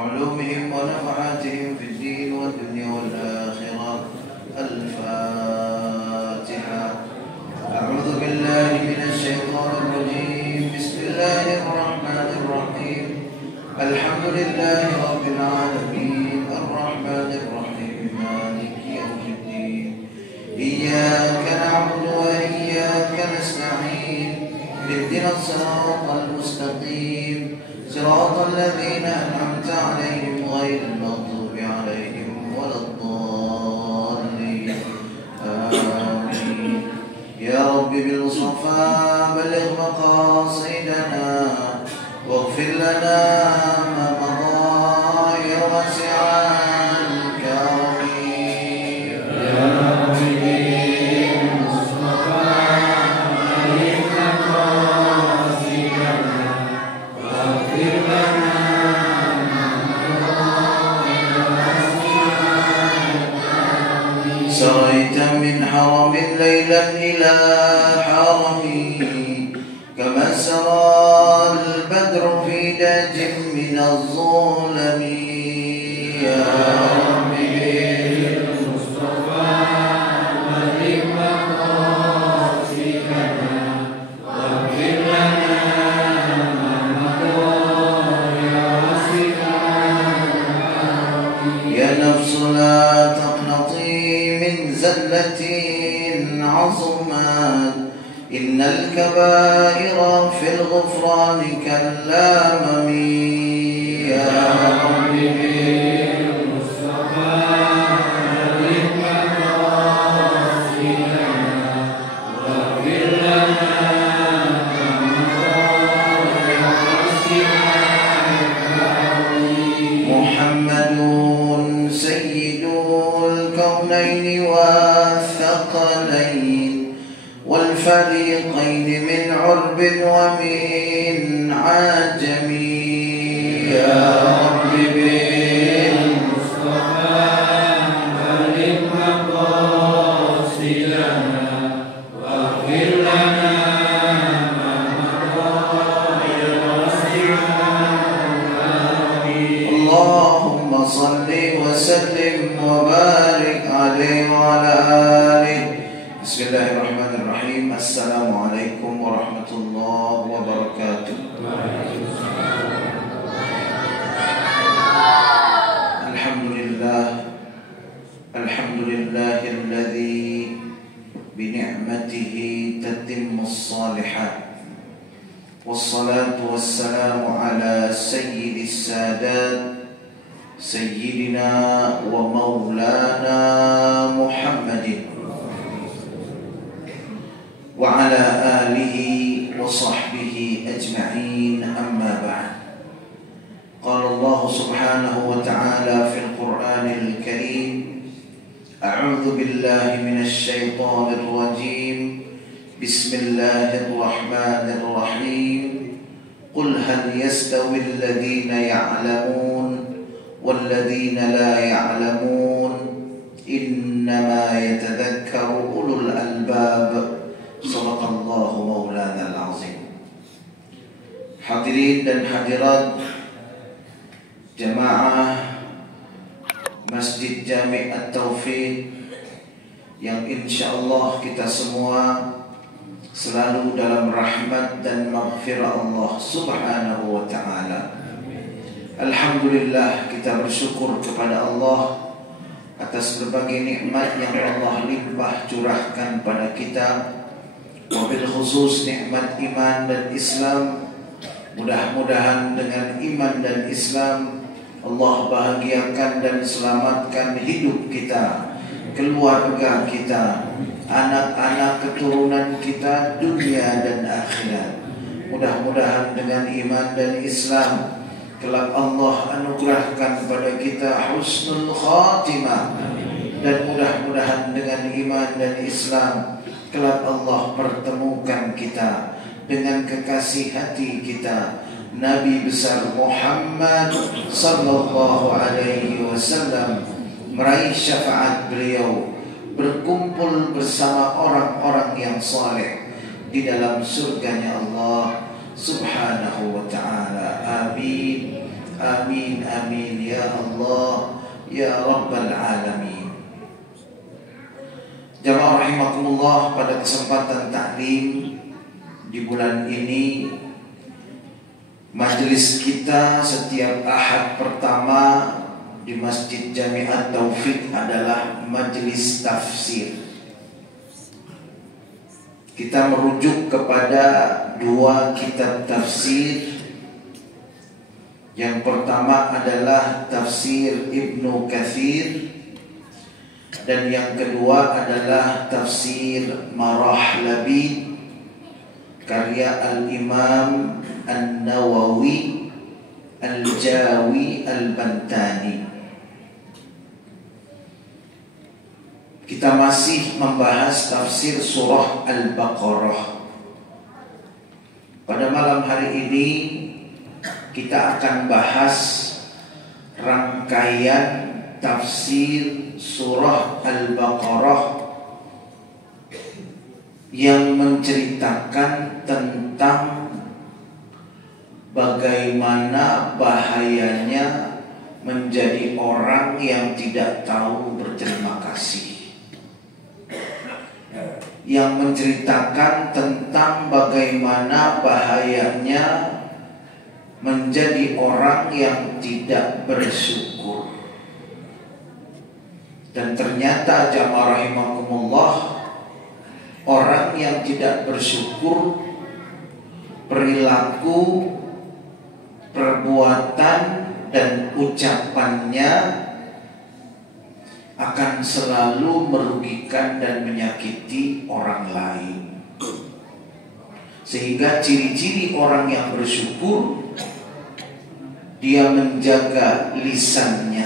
وعلومهم ونفعاتهم في الدين والدنيا والآخرة. الفاتحة. أعوذ بالله من الشيطان الرجيم. بسم الله الرحمن الرحيم. الحمد لله رب العالمين الرحمن الرحيم مالك يوم الدين. إياك نعبد وإياك نستعين. اهدنا الصراط المستقيم صراط الذين أنعمت عليهم غير المغضوب عليهم ولا الضالين. آمين. يا رب بالمصطفى بلغ مقاصدنا واغفر لنا ما مضى يا واسع الكرم. يا رب بالمصطفى بلغ مقاصدنا واغفر لنا ما مضى يا واسع الكرم. سريت من حرم ليلا إلى حرمي كما سرى البدر في داج من الظلم. يا رب بالمصطفى بلغ مقاصدنا واغفر لنا ما مضى يا واسع الكرم. يا نفس لا تقنطي من زلة عظمت إن الكبائر في الغفران كاللامم. يا رب بالمصطفى بلغ مقاصدنا واغفر لنا ما مضى يا واسع الكرم. محمد سيد الكونين والثقلين والفريقين من عرب ومن عجم. يا رب بالمصطفى بلغ مقاصدنا واغفر لنا ما مضى يا واسع الكرم. اللهم صل وسلم وبارك عليه وعلى آله. بسم الله الرحمن الرحيم. السلام عليكم ورحمة الله وبركاته. الحمد لله الذي بنعمته تتم الصالحات، والصلاة والسلام على سيد السادات سيدنا ومولانا محمد وعلى آله وصحبه أجمعين. أما بعد. قال الله سبحانه وتعالى في القرآن الكريم: أعوذ بالله من الشيطان الرجيم. بسم الله الرحمن الرحيم. قل هل يستوي الذين يعلمون والذين لا يعلمون إنما يتذكر أولو الألباب. Sadaqallahu maulana al-azim. Hadirin dan hadirat jamaah Masjid Jami' At-Taufiq yang insyaallah kita semua selalu dalam rahmat dan maghfirah Allah Subhanahu wa ta'ala. Alhamdulillah, kita bersyukur kepada Allah atas berbagai nikmat yang Allah limpah curahkan pada kita. Wabil khusus nikmat iman dan Islam. Mudah-mudahan dengan iman dan Islam Allah bahagiakan dan selamatkan hidup kita, keluarga kita, anak-anak keturunan kita, dunia dan akhirat. Mudah-mudahan dengan iman dan Islam kelak Allah anugerahkan pada kita husnul khatimah. Dan mudah-mudahan dengan iman dan Islam kelak Allah pertemukan kita dengan kekasih hati kita, Nabi besar Muhammad sallallahu alaihi wasallam, meraih syafaat beliau, berkumpul bersama orang-orang yang saleh di dalam surganya Allah Subhanahu wa ta'ala. Amin, Amin amin ya Allah ya Rabbal Alamin. Jamaah rahimakumullah, pada kesempatan taklim di bulan ini, majelis kita setiap Ahad pertama di Masjid Jami'at Taufik adalah majelis tafsir. Kita merujuk kepada dua kitab tafsir. Yang pertama adalah tafsir Ibnu Katsir, dan yang kedua adalah tafsir Marahlabi karya Al-Imam An-Nawawi Al-Jawi Al-Bantani. Kita masih membahas tafsir surah Al-Baqarah. Pada malam hari ini kita akan bahas rangkaian tafsir surah Al-Baqarah yang menceritakan tentang bagaimana bahayanya menjadi orang yang tidak tahu berterima kasih, yang menceritakan tentang bagaimana bahayanya menjadi orang yang tidak bersyukur. Dan ternyata jamaah rahimakumullah, orang yang tidak bersyukur, perilaku, perbuatan dan ucapannya akan selalu merugikan dan menyakiti orang lain. Sehingga ciri-ciri orang yang bersyukur, dia menjaga lisannya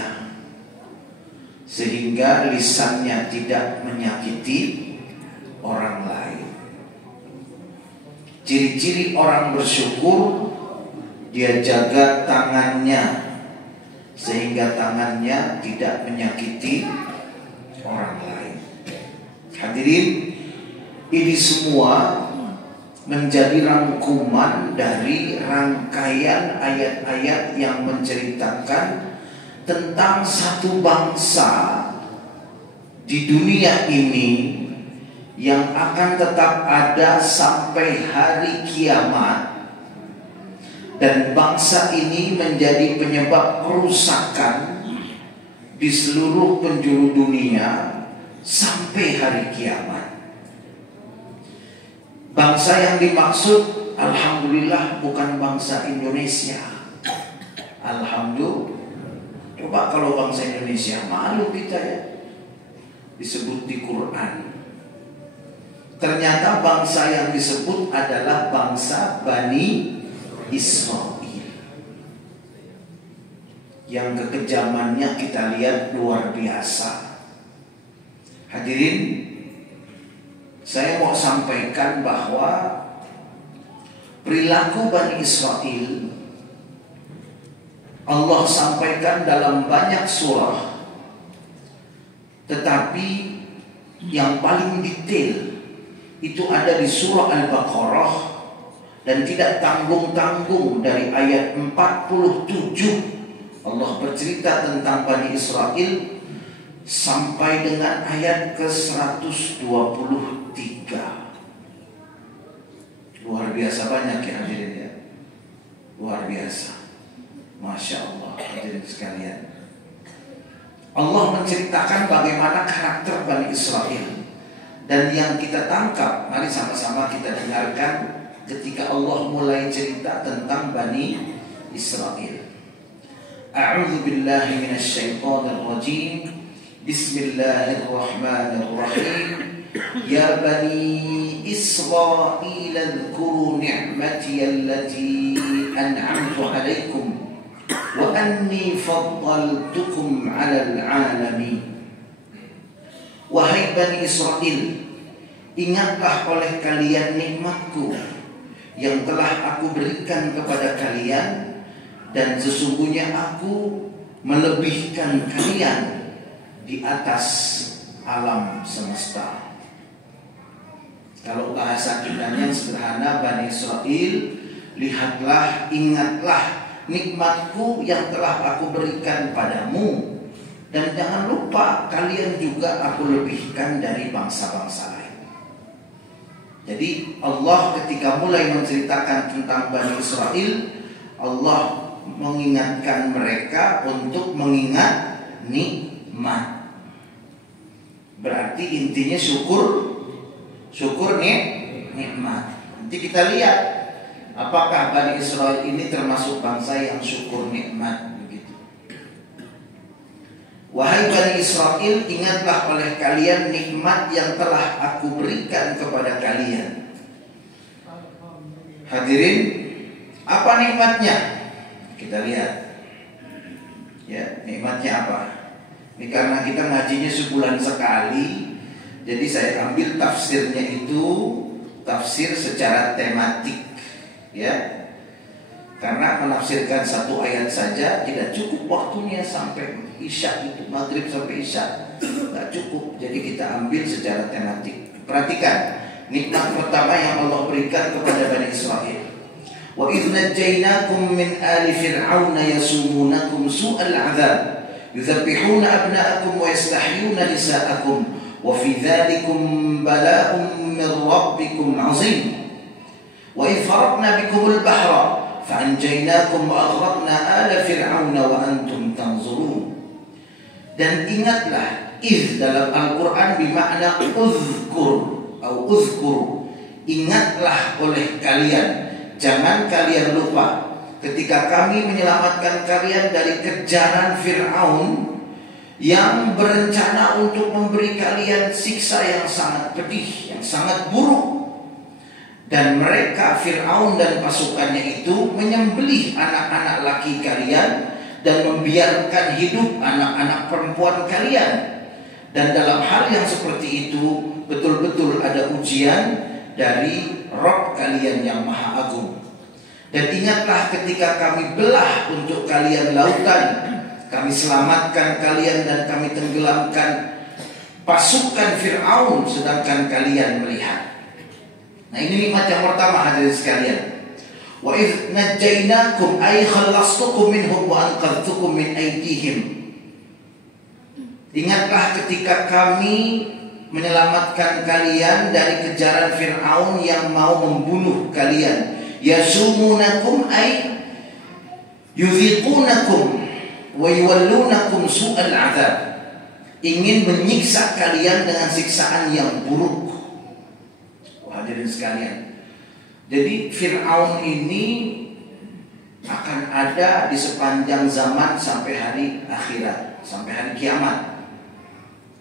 sehingga lisannya tidak menyakiti orang lain. Ciri-ciri orang bersyukur, dia jaga tangannya sehingga tangannya tidak menyakiti orang lain. Hadirin, ini semua menjadi rangkuman dari rangkaian ayat-ayat yang menceritakan tentang satu bangsa di dunia ini yang akan tetap ada sampai hari kiamat, dan bangsa ini menjadi penyebab kerusakan di seluruh penjuru dunia sampai hari kiamat. Bangsa yang dimaksud, alhamdulillah, bukan bangsa Indonesia. Alhamdulillah. Coba kalau bangsa Indonesia, malu kita ya disebut di Quran. Ternyata bangsa yang disebut adalah bangsa Bani Israel, yang kekejamannya kita lihat luar biasa. Hadirin, saya mau sampaikan bahwa perilaku Bani Israel Allah sampaikan dalam banyak surah, tetapi yang paling detail itu ada di surah Al-Baqarah, dan tidak tanggung-tanggung dari ayat 47 Allah bercerita tentang Bani Israel sampai dengan ayat ke-123. Luar biasa banyak ya hadirin ya. Luar biasa. Masya Allah hadirin sekalian. Allah menceritakan bagaimana karakter Bani Israel. Dan yang kita tangkap, mari sama-sama kita dengarkan ketika Allah mulai cerita tentang Bani Israel. A'udzu billahi minasyaitonir rajim. Bismillahirrahmanirrahim. Ya Bani Israel, adhkuru ni'mati allati an'amtu 'alaikum wa anni faddaltukum 'alal 'alamin. Wahai Bani Israel, ingatlah oleh kalian nikmatku yang telah aku berikan kepada kalian, dan sesungguhnya aku melebihkan kalian di atas alam semesta. Kalau bahasa kitanya sederhana, Bani Israel, lihatlah, ingatlah nikmatku yang telah aku berikan padamu, dan jangan lupa kalian juga aku lebihkan dari bangsa-bangsa lain. Jadi Allah ketika mulai menceritakan tentang Bani Israel, Allah mengingatkan mereka untuk mengingat nikmat. Berarti intinya syukur nikmat. Nanti kita lihat apakah Bani Israel ini termasuk bangsa yang syukur nikmat. Wahai Bani Israel, ingatlah oleh kalian nikmat yang telah aku berikan kepada kalian. Hadirin, apa nikmatnya? Kita lihat. Ya, nikmatnya apa? Ini karena kita ngajinya sebulan sekali, jadi saya ambil tafsirnya itu tafsir secara tematik, ya. Karena menafsirkan satu ayat saja tidak cukup waktunya sampai Isya, itu maghrib sampai Isya tidak cukup. Jadi kita ambil secara tematik. Perhatikan nikmat pertama yang Allah berikan kepada Bani Israel. Wa idh najjaynakum min ali fir'auna yasumunakum su'al 'adzab yudzabbihuna abna'akum wa yastahyuna nisa'akum wa fi dzalikum bala'un min rabbikum 'azim. Wa idh faraqna bikumul bahra فَأَنْجَيْنَاكُمْ وَأَغْرَقْنَا آلَ فِرْعَوْنَ وَأَنْتُمْ تَنْظُرُونَ. Dan ingatlah, iz dalam Al-Quran bermakna uzkur atau uzkur. Ingatlah oleh kalian, jangan kalian lupa ketika kami menyelamatkan kalian dari kejaran Fir'aun yang berencana untuk memberi kalian siksa yang sangat pedih, yang sangat buruk. Dan mereka, Fir'aun dan pasukannya itu menyembelih anak-anak laki kalian dan membiarkan hidup anak-anak perempuan kalian. Dan dalam hal yang seperti itu betul-betul ada ujian dari Rabb kalian yang Maha Agung. Dan ingatlah ketika kami belah untuk kalian lautan, kami selamatkan kalian dan kami tenggelamkan pasukan Fir'aun sedangkan kalian melihat. Nah, ini nikmat yang pertama, hadirin sekalian. Wa idh najjaynakum ay khallastukum minhum wa anqadhtukum min aydihim. Ingatlah ketika kami menyelamatkan kalian dari kejaran Fir'aun yang mau membunuh kalian. Yasumunakum ay yudhiqunakum wa yuwallunakum su'al 'adzab. Ingin menyiksa kalian dengan siksaan yang buruk. Hadirin sekalian, jadi Fir'aun ini akan ada di sepanjang zaman sampai hari akhirat, sampai hari kiamat.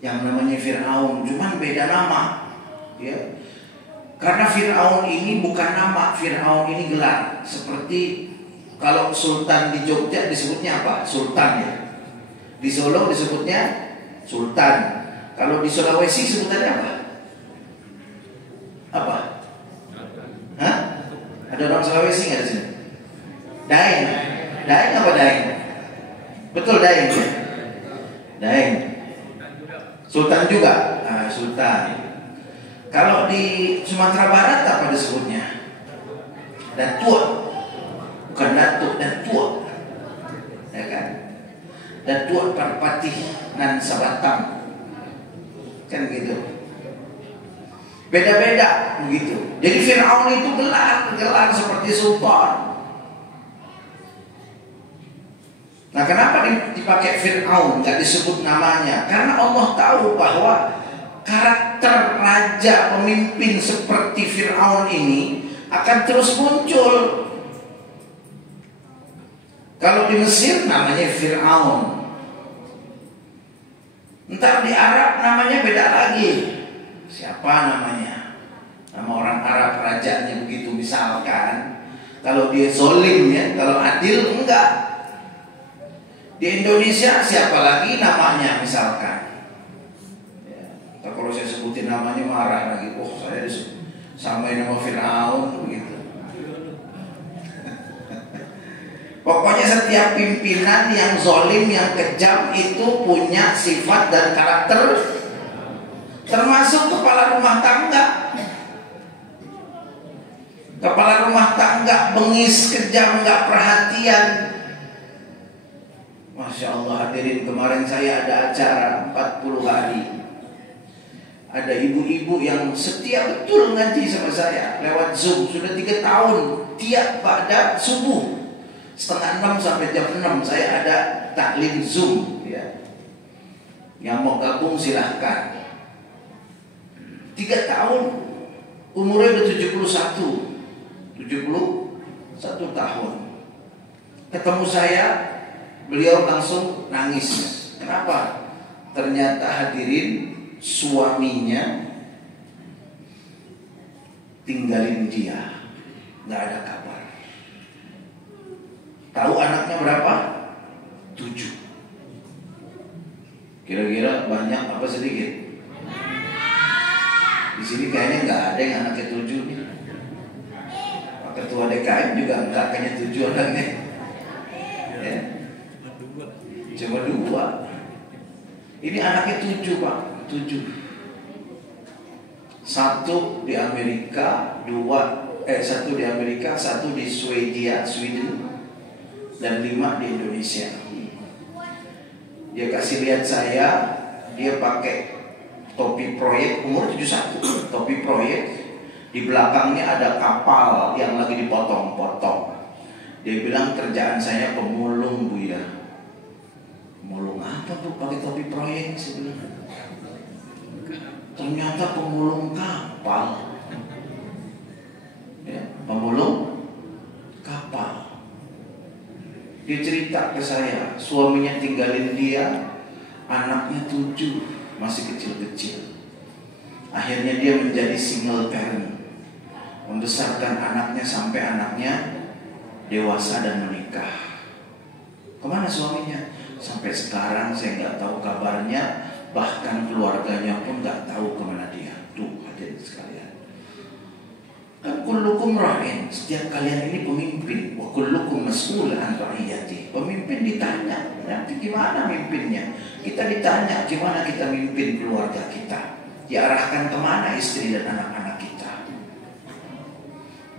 Yang namanya Fir'aun, cuman beda nama, ya. Karena Fir'aun ini bukan nama, Fir'aun ini gelar. Seperti kalau Sultan di Jogja disebutnya apa? Sultan, ya. Di Solo disebutnya Sultan. Kalau di Sulawesi sebutannya apa? Apa? Hah? Ada orang Sulawesi nggak di sini? Daeng. Daeng apa Daeng? Betul Daeng ya? Daeng. Sultan juga. Nah, Sultan. Kalau di Sumatera Barat apa disebutnya? Datuk. Bukan Datuk, Datuk. Ya kan? Datuk Parpatih nan Sabatang. Kan gitu. Beda-beda begitu. Jadi Fir'aun itu gelar seperti sultan. Nah, kenapa dipakai Fir'aun, nggak disebut namanya? Karena Allah tahu bahwa karakter raja pemimpin seperti Fir'aun ini akan terus muncul. Kalau di Mesir namanya Fir'aun, ntar di Arab namanya beda lagi. Siapa namanya? Nama orang Arab rajanya begitu misalkan. Kalau dia zolim ya, kalau adil enggak. Di Indonesia siapa lagi namanya misalkan? Ya, kalau saya sebutin namanya marah lagi. Oh, saya samain nama Fir'aun begitu. Pokoknya setiap pimpinan yang zolim, yang kejam itu punya sifat dan karakter. Termasuk kepala rumah tangga. Kepala rumah tangga bengis, kejam, gak perhatian. Masya Allah hadirin, kemarin saya ada acara 40 hari. Ada ibu-ibu yang setia betul ngaji sama saya lewat Zoom. Sudah 3 tahun tiap pada subuh setengah 6 sampai jam 6 saya ada taklim Zoom ya. Yang mau gabung silahkan. 3 tahun, umurnya udah 71 tahun. Ketemu saya, beliau langsung nangis. Kenapa? Ternyata hadirin, suaminya tinggalin dia, nggak ada kabar. Tahu anaknya berapa? 7. Kira-kira banyak apa sedikit? Di sini kayaknya nggak ada yang anaknya 7 nih. Pak Ketua DKM juga nggak kayaknya 7 anaknya. Ya. Cuma 2. Ini anaknya 7 Pak, 7. 1 di Amerika, 1 di Amerika, 1 di Swedia, Sweden, dan 5 di Indonesia. Dia kasih lihat saya, dia pakai topi proyek, umur 71, topi proyek, di belakangnya ada kapal yang lagi dipotong-potong. Dia bilang kerjaan saya pemulung Bu ya. Pemulung apa Bu pakai topi proyek? Saya bilang. Ternyata pemulung kapal. Ya, pemulung kapal. Dia cerita ke saya, suaminya tinggalin dia, anaknya 7, masih kecil-kecil. Akhirnya dia menjadi single parent, membesarkan anaknya sampai anaknya dewasa dan menikah. Kemana suaminya? Sampai sekarang saya nggak tahu kabarnya, bahkan keluarganya pun nggak tahu kemana dia. Tuh hadirin sekalian. Kan kullukum ra'in, setiap kalian ini pemimpin. Wa kullukum mas'ulun an ra'iyati. Pemimpin ditanya, nanti gimana mimpinnya? Kita ditanya gimana kita mimpin keluarga kita. Diarahkan kemana istri dan anak-anak kita.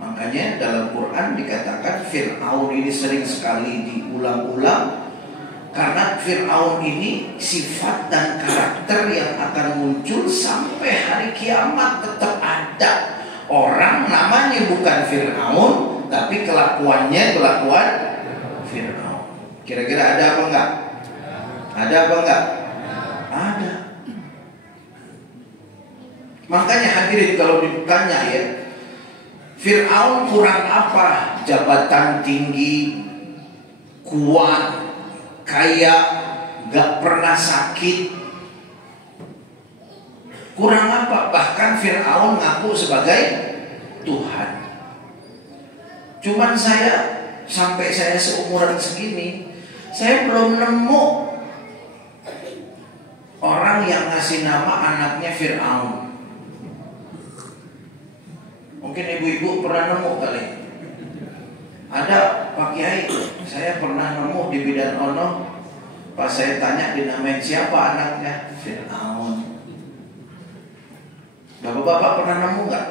Makanya dalam Quran dikatakan Fir'aun ini sering sekali diulang-ulang. Karena Fir'aun ini sifat dan karakter yang akan muncul sampai hari kiamat tetap ada. Orang namanya bukan Fir'aun, tapi kelakuannya kelakuan Fir'aun. Kira-kira ada apa enggak? Ada apa enggak? Ada. Makanya hadirin kalau ditanya ya, Fir'aun kurang apa? Jabatan tinggi, kuat, kaya, gak pernah sakit. Kurang apa? Bahkan Fir'aun ngaku sebagai Tuhan. Cuman sampai saya seumuran segini, saya belum nemu orang yang ngasih nama anaknya Fir'aun. Mungkin ibu-ibu pernah nemu kali. Ada Pak Kiai, saya pernah nemu di Bidan Ono. Pas saya tanya dinamain siapa anaknya? Fir'aun. Bapak-bapak pernah nemu nggak?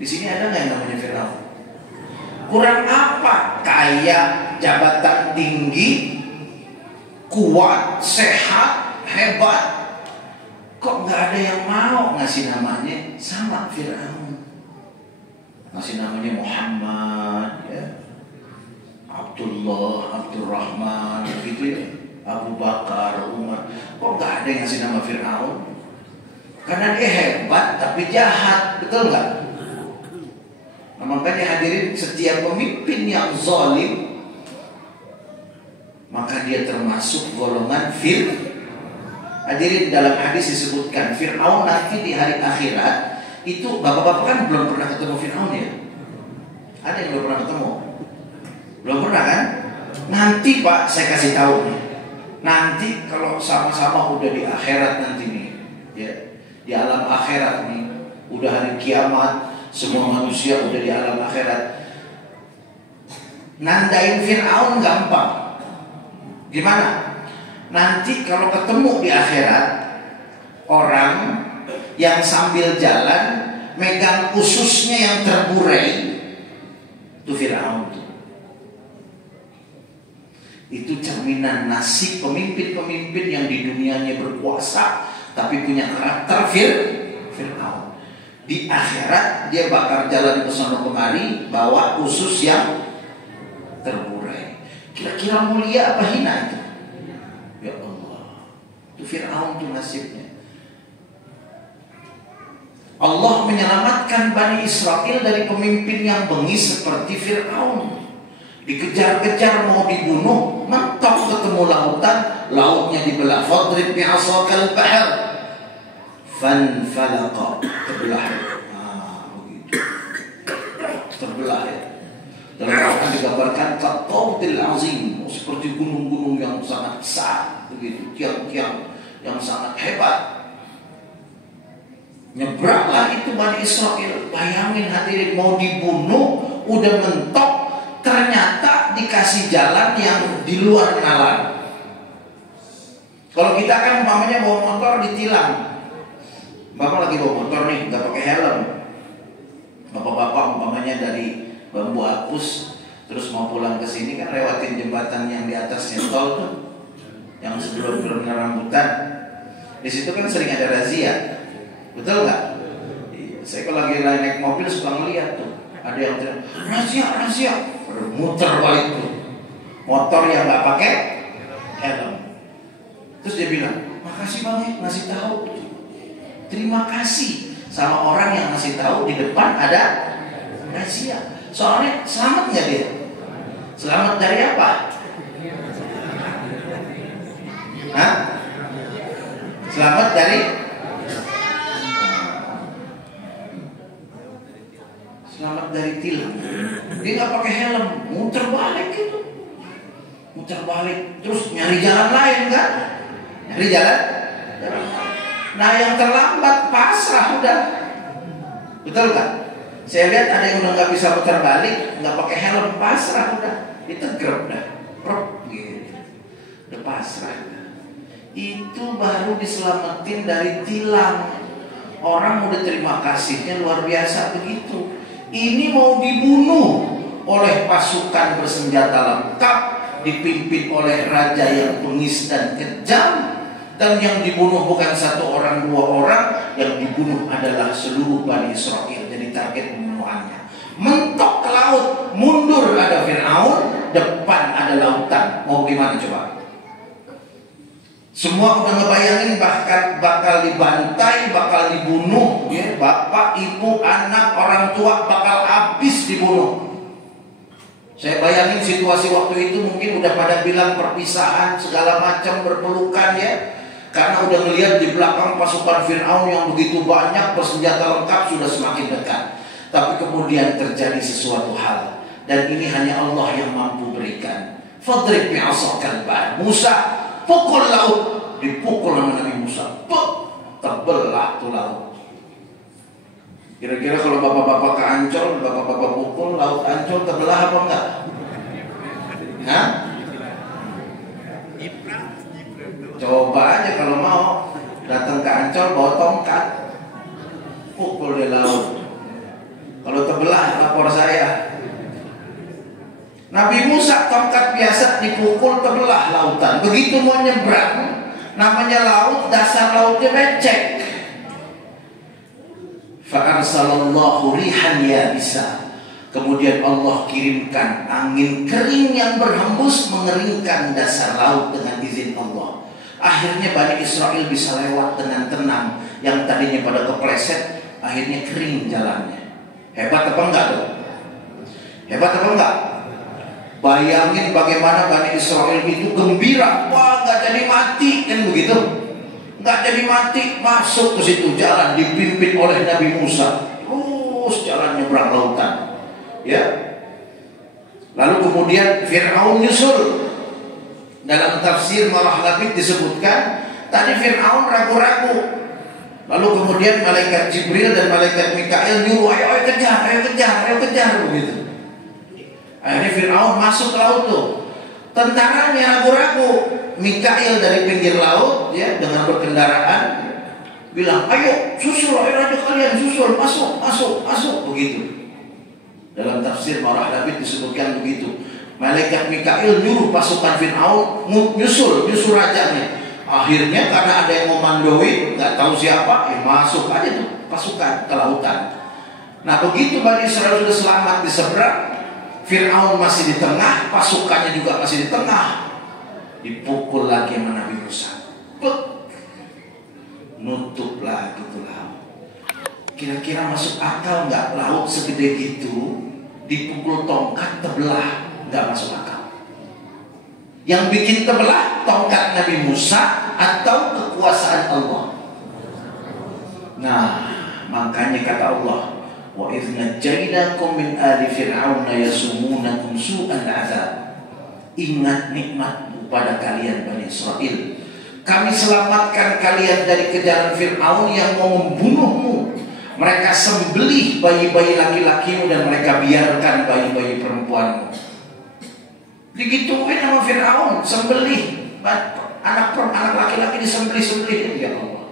Di sini ada nggak yang namanya Fir'aun? Kurang apa? Kaya, jabatan tinggi, kuat, sehat, hebat. Kok nggak ada yang mau ngasih namanya sama Fir'aun? Ngasih namanya Muhammad, ya, Abdullah, Abdurrahman, gitu ya, Abu Bakar, Umar. Kok nggak ada yang ngasih nama Fir'aun? Karena dia hebat tapi jahat, betul nggak? Nah, makanya hadirin, setiap pemimpin yang zalim maka dia termasuk golongan Hadirin, dalam hadis disebutkan Fir'aun nanti di hari akhirat itu, bapak-bapak kan belum pernah ketemu Fir'aun ya? Ada yang belum pernah ketemu? Belum pernah kan? Nanti Pak saya kasih tahu nih. Nanti kalau sama-sama udah di akhirat nanti nih, ya, di alam akhirat nih, udah hari kiamat, semua manusia udah di alam akhirat. Nandain Fir'aun gampang. Gimana? Nanti kalau ketemu di akhirat, orang yang sambil jalan megang ususnya yang terburai, itu Fir'aun tuh. Itu cerminan nasib pemimpin-pemimpin yang di dunianya berkuasa tapi punya karakter Fir'aun. Di akhirat dia bakal jalan ke sono kemari bawa usus yang terburai. Kira-kira mulia apa hina itu? Ya Allah, itu Fir'aun itu nasibnya. Allah menyelamatkan Bani Israel dari pemimpin yang bengis seperti Fir'aun. Dikejar-kejar mau dibunuh, mentok ketemu lautan, lautnya dibelah. Fadrib bi'asakal bahr fanfalaqa, terbelah. Begitu. Terbelah ya. Dalam Al-Quran digambarkan kattautil azim, seperti gunung-gunung yang sangat besar, begitu, tiang-tiang yang sangat hebat. Nyebranglah itu Bani Israel. Bayangin hadirin, mau dibunuh, udah mentok, ternyata dikasih jalan yang di luar nalar. Kalau kita kan umpamanya bawa motor ditilang. Bapak lagi bawa motor nih, nggak pakai helm. Bapak-bapak umpamanya dari Bambu Apus terus mau pulang ke sini kan lewatin jembatan yang di atasnya tol tuh, yang sebelum terminal rambutan. Di situ kan sering ada razia, betul nggak? Saya kalau lagi naik mobil suka ngeliat tuh, ada yang teriak razia, muter balik tuh motor yang nggak pakai helm. Terus dia bilang, makasih bang ya ngasih tahu. Terima kasih sama orang yang ngasih tahu di depan ada razia. Soalnya selamat nggak dia? Selamat dari apa? Hah? Selamat dari? Selamat dari tilang. Dia nggak pakai helm, muter balik gitu, muter balik, terus nyari jalan lain kan? Nyari jalan. Nah yang terlambat pasrah udah, betul kan? Saya lihat ada yang udah nggak bisa muter balik, nggak pakai helm, pasrah udah, ditegrep dah, prop gitu, udah pasrah. Itu baru diselamatin dari tilang. Orang udah terima kasihnya luar biasa begitu. Ini mau dibunuh oleh pasukan bersenjata lengkap, dipimpin oleh raja yang bengis dan kejam. Dan yang dibunuh bukan satu orang, dua orang, yang dibunuh adalah seluruh Bani Israel. Jadi target pembunuhannya. Mentok ke laut, mundur ada Fir'aun, depan ada lautan. Mau gimana coba? Semua udah ngebayangin bahkan bakal dibantai, bakal dibunuh, ya. Bapak, ibu, anak, orang tua bakal habis dibunuh. Saya bayangin situasi waktu itu mungkin udah pada bilang perpisahan segala macam, berpelukan ya. Karena udah ngelihat di belakang pasukan Fir'aun yang begitu banyak, bersenjata lengkap, sudah semakin dekat. Tapi kemudian terjadi sesuatu hal, dan ini hanya Allah yang mampu berikan. Fadrib bi'asakal bahr. Musa pukul laut, dipukul sama Nabi Musa, terbelah tuh laut. Kira-kira kalau bapak-bapak ke Ancol, bapak-bapak pukul laut Ancol, terbelah apa enggak? Hah? Coba aja kalau mau datang ke Ancol bawa tongkat, pukul di laut. Kalau terbelah lapor saya. Nabi Musa tongkat biasa dipukul, terbelah lautan. Begitu mau nyebrang, namanya laut, dasar lautnya becek. Fa'arsalallahu rihan yabisa. Kemudian Allah kirimkan angin kering yang berhembus mengeringkan dasar laut dengan izin Allah. Akhirnya Bani Israel bisa lewat dengan tenang. Yang tadinya pada kepleset, akhirnya kering jalannya. Hebat apa enggak tuh? Hebat apa enggak? Bayangin bagaimana Bani Israel itu gembira. Wah, nggak jadi mati kan begitu? Nggak jadi mati, masuk ke situ jalan dipimpin oleh Nabi Musa. Terus jalan nyebrang lautan. Ya. Lalu kemudian Fir'aun nyusul. Dalam tafsir Malah Labid disebutkan tadi Fir'aun ragu-ragu. Lalu kemudian malaikat Jibril dan malaikat Mikail nyuruh, ayo kejar begitu. Akhirnya Fir'aun masuk ke laut tuh. Tentaranya ragu-ragu. Mikail dari pinggir laut ya dengan berkendaraan bilang, ayo susul, ayo raja kalian susul, masuk begitu. Dalam tafsir Malah Labid disebutkan begitu. Malaikat Mikail nyuruh pasukan Fir'aun nyusul rajanya. Akhirnya karena ada yang ngomandoin, nggak tahu siapa, masuk aja tuh pasukan ke lautan. Nah begitu Bani Israel sudah selamat di seberang, Fir'aun masih di tengah, pasukannya juga masih di tengah. Dipukul lagi sama Nabi Musa. Nutup lagi tuh laut. Kira-kira masuk akal nggak laut segede gitu dipukul tongkat terbelah? Nggak masuk akal. Yang bikin terbelah tongkat Nabi Musa atau kekuasaan Allah. Nah makanya kata Allah, wa idh najjaynakum min ali fir'auna yasumunakum su'al 'adzab. Ingat nikmatku pada kalian Bani Israel. Kami selamatkan kalian dari kejaran Fir'aun yang mau membunuhmu. Mereka sembelih bayi-bayi laki-lakimu dan mereka biarkan bayi-bayi perempuanmu. Digituin sama Fir'aun, sembelih anak laki-laki disembelih-sembelih. Ya Allah.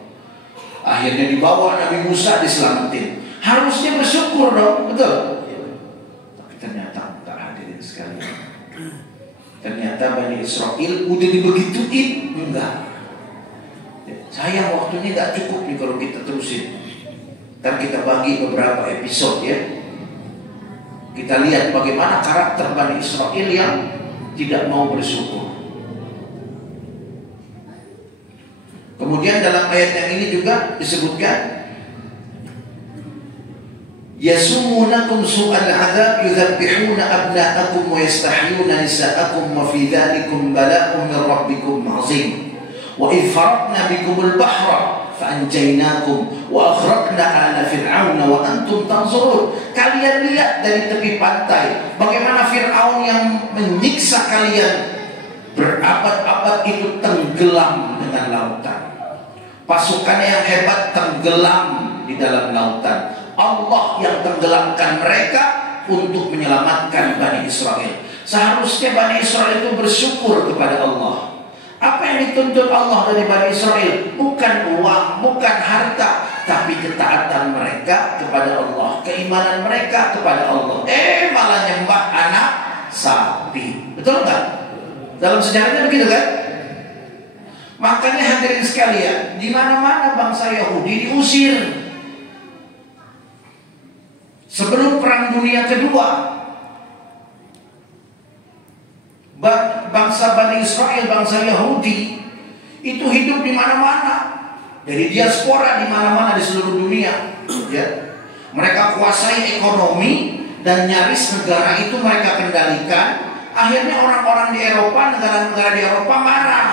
Akhirnya dibawa Nabi Musa diselamatin. Harusnya bersyukur dong, betul? Tapi ternyata tak hadirin sekalian. Ternyata Bani Israel udah dibegituin, enggak. Sayang waktunya nggak cukup nih kalau kita terusin. Ntar kita bagi beberapa episode ya. Kita lihat bagaimana karakter Bani Israel yang tidak mau bersyukur. Kemudian dalam ayat yang ini juga disebutkan, yasumunakum su'al 'adzab yudzabbihuna abna'akum wa yastahyuna nisa'akum wa fi dzalikum bala'un min rabbikum 'azim. Wa idh faraqna bikumul bahra fa'anjaynakum wa akhraqna ala fir'auna wa antum tanzurun. Kalian lihat dari tepi pantai bagaimana Fir'aun yang menyiksa kalian berabad-abad itu tenggelam dengan lautan. Pasukannya yang hebat tenggelam di dalam lautan. Allah yang tenggelamkan mereka untuk menyelamatkan Bani Israel. Seharusnya Bani Israel itu bersyukur kepada Allah. Apa yang dituntut Allah dari Bani Israel? Bukan uang, bukan harta, tapi ketaatan mereka kepada Allah, keimanan mereka kepada Allah. Malah nyembah anak sapi. Betul nggak? Dalam sejarahnya begitu kan? Makanya hadirin sekalian, di mana-mana bangsa Yahudi diusir. Sebelum Perang Dunia Kedua, bangsa Bani Israel, bangsa Yahudi itu hidup di mana-mana. Jadi diaspora di mana-mana di seluruh dunia. Ya. Mereka kuasai ekonomi dan nyaris negara itu mereka kendalikan. Akhirnya orang-orang di Eropa, negara-negara di Eropa marah.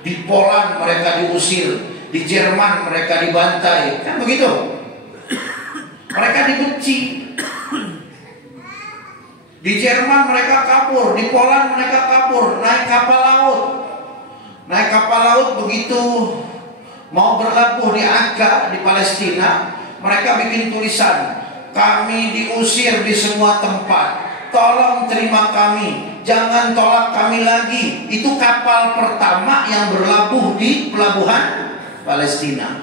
Di Poland mereka diusir, di Jerman mereka dibantai, kan begitu? Mereka dibenci. Di Jerman mereka kabur, di Poland mereka kabur, naik kapal laut. Naik kapal laut begitu mau berlabuh di Akka di Palestina, mereka bikin tulisan, kami diusir di semua tempat. Tolong terima kami, jangan tolak kami lagi. Itu kapal pertama yang berlabuh di pelabuhan Palestina.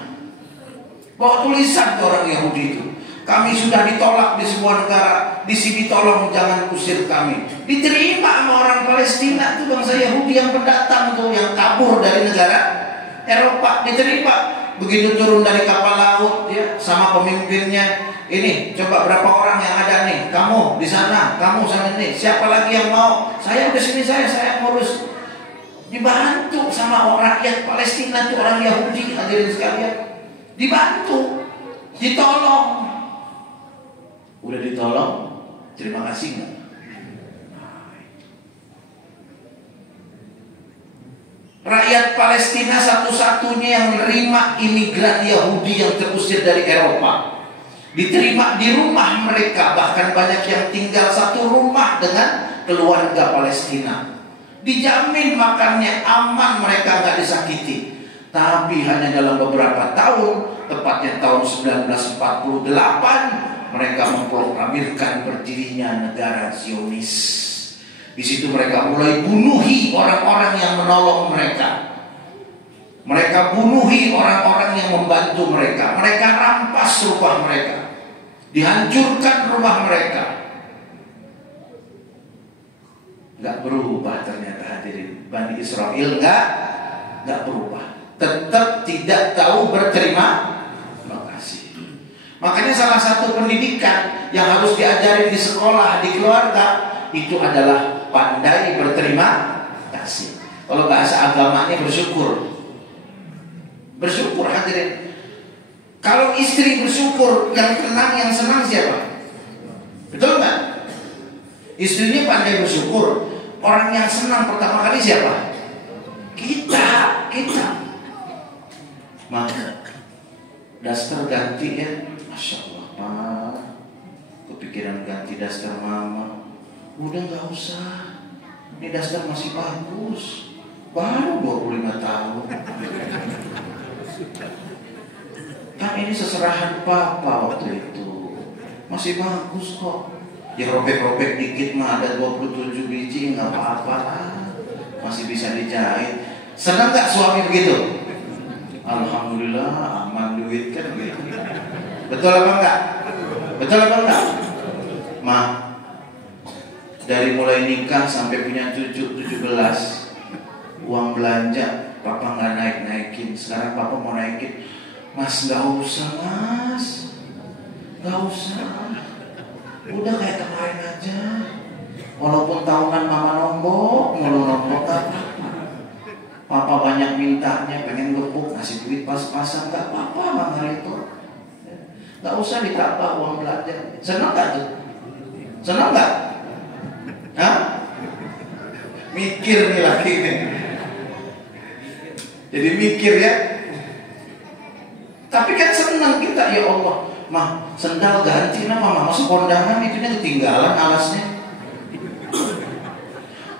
Bawa tulisan ke orang Yahudi itu, kami sudah ditolak di semua negara, di sini tolong jangan usir kami. Diterima sama orang Palestina itu, bangsa Yahudi yang pendatang tuh, yang kabur dari negara Eropa, diterima. Begitu turun dari kapal laut ya, sama pemimpinnya, ini coba berapa orang yang ada nih, kamu di sana, kamu sana nih, siapa lagi yang mau? Saya udah sini, saya ngurus. Dibantu sama orang rakyat Palestina tuh, orang Yahudi, hadirin sekalian, dibantu, ditolong. Udah ditolong, terima kasih nggak? Rakyat Palestina satu-satunya yang menerima imigran Yahudi yang terusir dari Eropa. Diterima di rumah mereka, bahkan banyak yang tinggal satu rumah dengan keluarga Palestina. Dijamin makannya aman, mereka nggak disakiti. Tapi hanya dalam beberapa tahun, tepatnya tahun 1948, mereka memproklamirkan berdirinya negara Zionis. Di situ mereka mulai bunuhi orang-orang yang menolong mereka. Mereka bunuhi orang-orang yang membantu mereka. Mereka rampas rumah mereka. Dihancurkan rumah mereka. Nggak berubah ternyata hadirin. Bani Israel nggak berubah. Tetap tidak tahu berterima kasih. Makanya salah satu pendidikan yang harus diajarin di sekolah, di keluarga, itu adalah pandai berterima kasih. Kalau bahasa agamanya bersyukur. Bersyukur hadirin. Kalau istri bersyukur, yang tenang, yang senang siapa? Betul nggak? Istrinya pandai bersyukur, orang yang senang pertama kali siapa? Kita. Maka daster ganti ya, Masya Allah Pak, kepikiran ganti daster mama. Udah nggak usah, ini daster masih bagus, baru 25 tahun. Kan ini seserahan papa waktu itu, masih bagus kok. Ya robek-robek dikit mah, ada 27 biji nggak apa-apa lah, masih bisa dijahit. Senang nggak suami begitu? Alhamdulillah, aman duit kan gitu. Betul apa enggak? Betul apa enggak? Ma, dari mulai nikah sampai punya cucu 17, uang belanja papa nggak naik-naikin. Sekarang papa mau naikin. Mas nggak usah mas, nggak usah. Udah kayak kemarin aja. Walaupun tahunan mama nombok apa-apa. Papa banyak mintanya, pengen gepuk, ngasih duit pas-pasan, gak apa-apa mama itu. Gak usah ditambah uang belanja. Senang gak tuh? Senang gak? Hah? Mikir nih laki ini. Jadi mikir ya. Tapi kan senang kita, ya Allah. Mah, sendal ganti nama masuk kondangan itunya ketinggalan alasnya.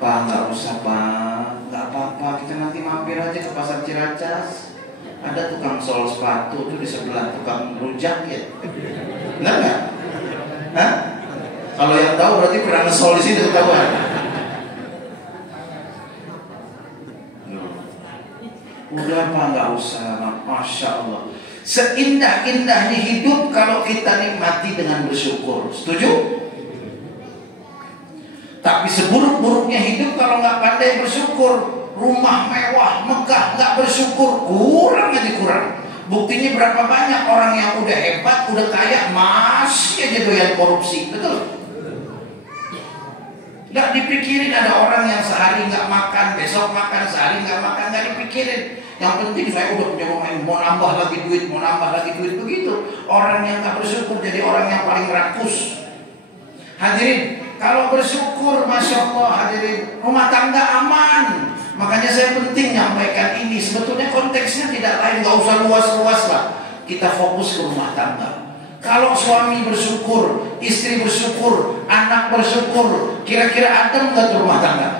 Pak, nggak usah Pak, nggak apa-apa. Kita nanti mampir aja ke pasar Ciracas. Ada tukang sol sepatu tuh di sebelah tukang rujak ya. Benar nggak? Hah? Kalau yang tahu berarti pernah ngesol di sini ketahuan. Udah Pak, nggak usah. Masya Allah. Seindah-indahnya hidup kalau kita nikmati dengan bersyukur. Setuju? Tapi seburuk-buruknya hidup kalau nggak pandai bersyukur. Rumah mewah, megah, nggak bersyukur, kurang aja kurang. Buktinya berapa banyak orang yang udah hebat, udah kaya, masih aja doyan korupsi. Betul? Nggak dipikirin. Ada orang yang sehari nggak makan, besok makan, sehari nggak makan, nggak dipikirin. Yang penting saya udah punya rumah ini, mau nambah lagi duit, mau nambah lagi duit. Begitu. Orang yang nggak bersyukur jadi orang yang paling rakus. Hadirin, kalau bersyukur, Masya Allah, hadirin, rumah tangga aman. Makanya saya penting nyampaikan ini. Sebetulnya konteksnya tidak lain, nggak usah luas-luas lah. Kita fokus ke rumah tangga. Kalau suami bersyukur, istri bersyukur, anak bersyukur, kira-kira adem nggak tuh rumah tangga?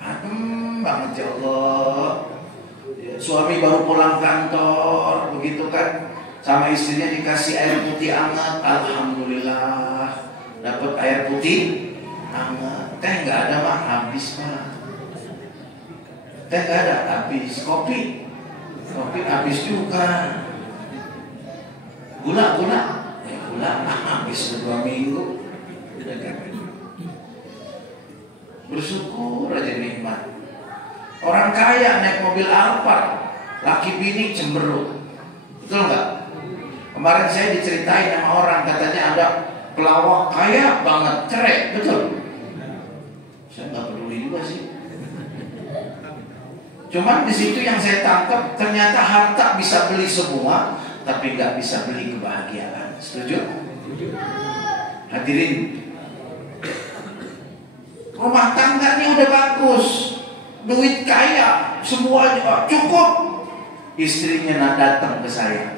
Adem banget ya Allah. Suami baru pulang kantor, begitu kan, sama istrinya dikasih air putih hangat, alhamdulillah, dapat air putih hangat. Teh nggak ada mah, habis mah. Teh nggak ada, habis. Kopi habis juga. Gula ya gula habis 2 minggu. Bersyukur aja nikmat. Orang kaya naik mobil Alphard, laki bini cemberut. Betul nggak? Kemarin saya diceritain sama orang, katanya ada pelawak kaya banget, cerai. Betul? Saya nggak peduli juga sih. Cuman di situ yang saya tangkap, ternyata harta bisa beli semua, tapi nggak bisa beli kebahagiaan. Setuju? Hadirin, rumah tangga ini udah bagus, duit kaya, semua cukup. Istrinya datang ke saya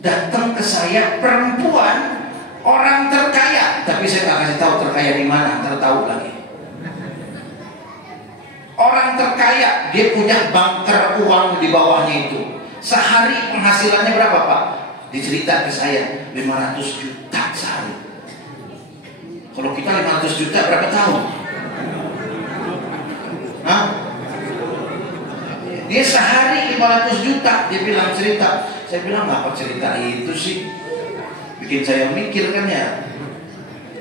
datang ke saya, perempuan, orang terkaya, tapi saya nggak kasih tahu terkaya di mana, tertahu lagi. Orang terkaya, dia punya bunker uang di bawahnya itu. Sehari penghasilannya berapa Pak? Dicerita ke saya, 500 juta sehari. Kalau kita 500 juta berapa tahun? Hah? Dia sehari 500 juta, dia bilang cerita. Saya bilang, apa cerita itu sih? Bikin saya mikir kan ya.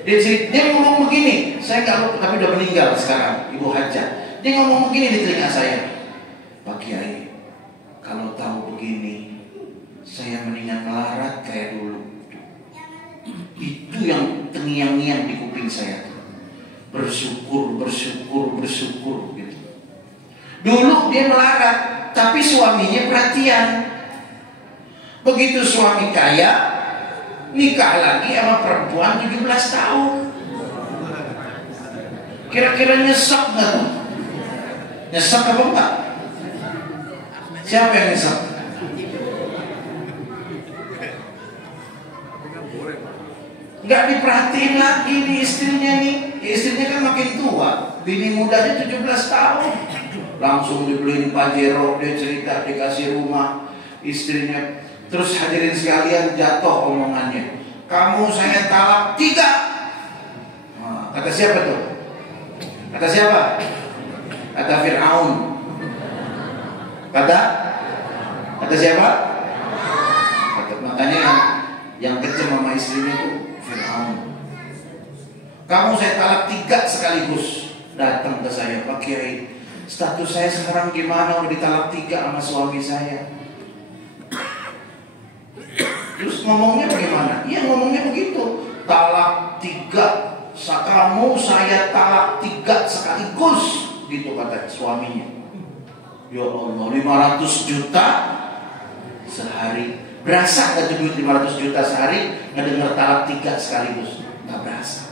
Dia ngomong begini, saya nggak lupa, tapi udah meninggal sekarang, Ibu Hajah. Dia ngomong begini di telinga saya, Pak Kiai, kalau tahu begini, saya mendingan melarat kayak dulu. Itu yang terngiang-ngiang di kuping saya. Bersyukur gitu. Dulu dia melarat, tapi suaminya perhatian. Begitu suami kaya, nikah lagi sama perempuan 17 tahun. Kira-kira nyesek nggak tuh? Nyesek apa enggak? Siapa yang nyesek? Nggak diperhatiin lagi nih istrinya nih. Istrinya kan makin tua. Bini mudanya 17 tahun. Langsung dibeliin Pajero, dia cerita dikasih rumah. Istrinya. Terus hadirin sekalian jatuh omongannya. Kamu saya talak 3. Nah, kata siapa tuh? Kata siapa? Kata Fir'aun. Kata siapa? Makanya yang kecil sama istrinya itu Fir'aun. Kamu saya talak 3 sekaligus. Datang ke saya, Pak Kiai, status saya sekarang gimana? Udah ditalak 3 sama suami saya. Terus ngomongnya bagaimana? Iya ngomongnya begitu. Talak 3, kamu saya talak 3 sekaligus. Gitu kata suaminya. Ya Allah, 500 juta sehari. Berasa gak duit 500 juta sehari ngedenger talak 3 sekaligus? Gak berasa.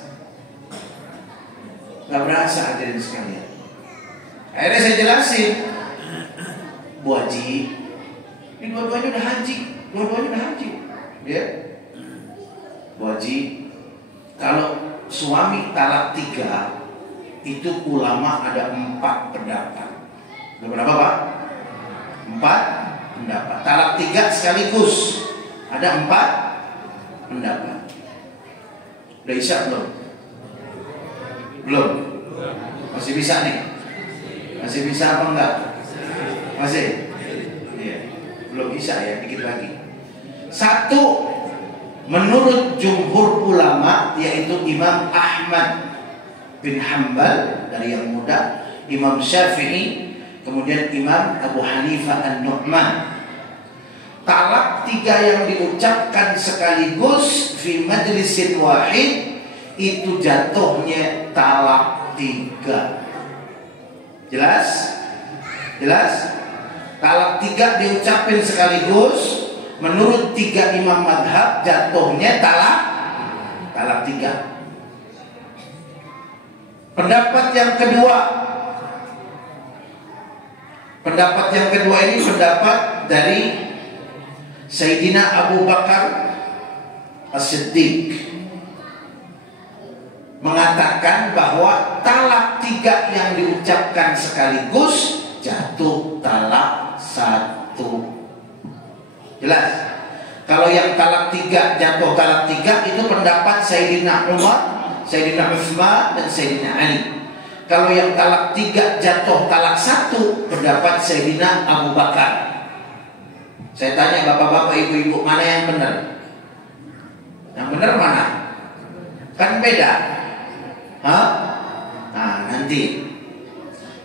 Gak berasa hadirin sekalian. Akhirnya saya jelasin, Bu Haji, ini dua-duanya udah haji. Ya, Bu Haji, kalau suami talak 3, itu ulama ada 4 pendapat. Ada berapa Pak? 4 pendapat. Talak 3 sekaligus, ada 4 pendapat. Udah isya belum? Belum? Masih bisa nih? Masih bisa apa enggak? Masih? Iya. Belum isya ya, dikit lagi. 1, menurut jumhur ulama, yaitu Imam Ahmad bin Hanbal dari yang muda, Imam Syafi'i, kemudian Imam Abu Hanifah An-Nu'man, talak 3 yang diucapkan sekaligus fi majlisin wahid itu jatuhnya talak 3. Jelas? Talak 3 diucapin sekaligus, menurut 3 imam madhab jatuhnya talak 3. Pendapat yang kedua ini pendapat dari Sayyidina Abu Bakar As-Siddiq, mengatakan bahwa talak 3 yang diucapkan sekaligus jatuh talak 1. Jelas? Kalau yang talak 3 jatuh talak 3 itu pendapat Sayyidina Umar, Sayyidina Utsman dan Sayyidina Ali. Kalau yang talak 3 jatuh talak 1, pendapat Sayyidina Abu Bakar. Saya tanya bapak-bapak, ibu-ibu, mana yang benar? Yang benar mana? Kan beda. Nah, nanti.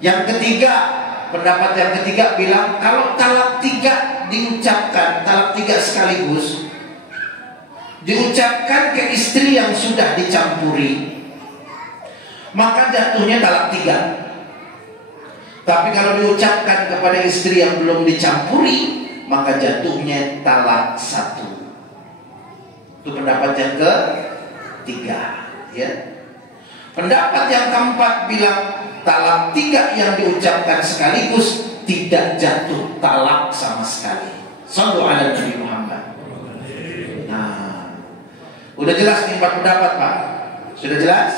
Yang ketiga, pendapat yang ketiga bilang kalau talak 3 diucapkan, talak 3 sekaligus diucapkan ke istri yang sudah dicampuri, maka jatuhnya talak 3. Tapi kalau diucapkan kepada istri yang belum dicampuri, maka jatuhnya talak 1. Itu pendapat yang ketiga, ya. Pendapat yang keempat bilang talak 3 yang diucapkan sekaligus tidak jatuh talak sama sekali. Shallu ala Nabi Muhammad. Nah, udah jelas nih 4 pendapat Pak? Sudah jelas?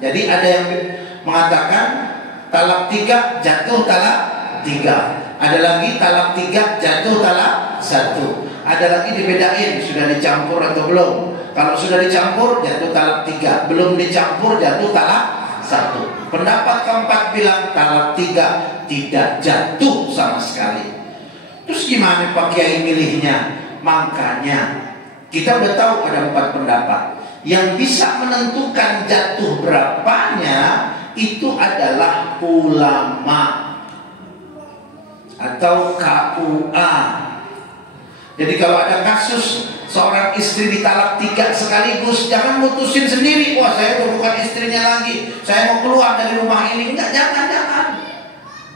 Jadi ada yang mengatakan talak 3 jatuh talak 3. Ada lagi talak 3 jatuh talak 1. Ada lagi dibedain sudah dicampur atau belum. Kalau sudah dicampur jatuh talak 3, belum dicampur jatuh talak 1. Pendapat keempat bilang talak 3 tidak jatuh sama sekali. Terus gimana Pak Kiai milihnya? Makanya kita udah tahu ada 4 pendapat. Yang bisa menentukan jatuh berapanya itu adalah ulama atau KUA. Jadi kalau ada kasus seorang istri ditalak 3 sekaligus, jangan mutusin sendiri. Wah, saya bukan istrinya lagi, saya mau keluar dari rumah ini. Enggak, jangan.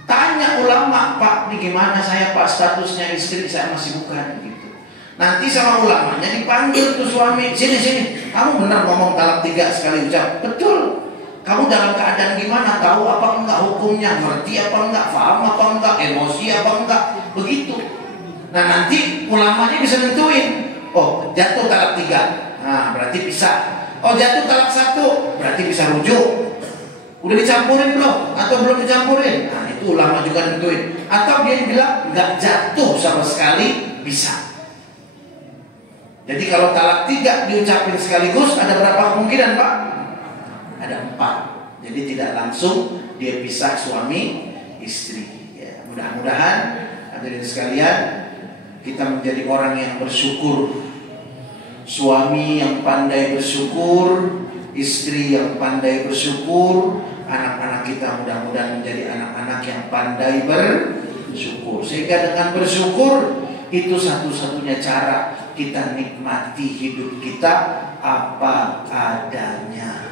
Tanya ulama, Pak, ini gimana saya, Pak, statusnya istri saya masih bukan gitu. Nanti sama ulamanya dipanggil tuh suami, sini, kamu benar ngomong talak 3 sekali ucap? Betul. Kamu dalam keadaan gimana? Tahu apa enggak hukumnya? Ngerti apa enggak? Paham apa enggak? Emosi apa enggak? Begitu. Nah, nanti ulamanya bisa nentuin. Oh, jatuh talak 3, nah berarti bisa. Oh, jatuh talak 1, berarti bisa rujuk. Udah dicampurin belum? Atau belum dicampurin? Nah, itu ulama juga nentuin. Atau dia bilang nggak jatuh sama sekali, bisa. Jadi kalau talak 3 diucapin sekaligus, ada berapa kemungkinan, Pak? Ada 4. Jadi tidak langsung dia pisah suami istri. Ya, mudah-mudahan hadirin sekalian, kita menjadi orang yang bersyukur. Suami yang pandai bersyukur, istri yang pandai bersyukur, anak-anak kita mudah-mudahan menjadi anak-anak yang pandai bersyukur. Sehingga dengan bersyukur itu satu-satunya cara kita nikmati hidup kita apa adanya.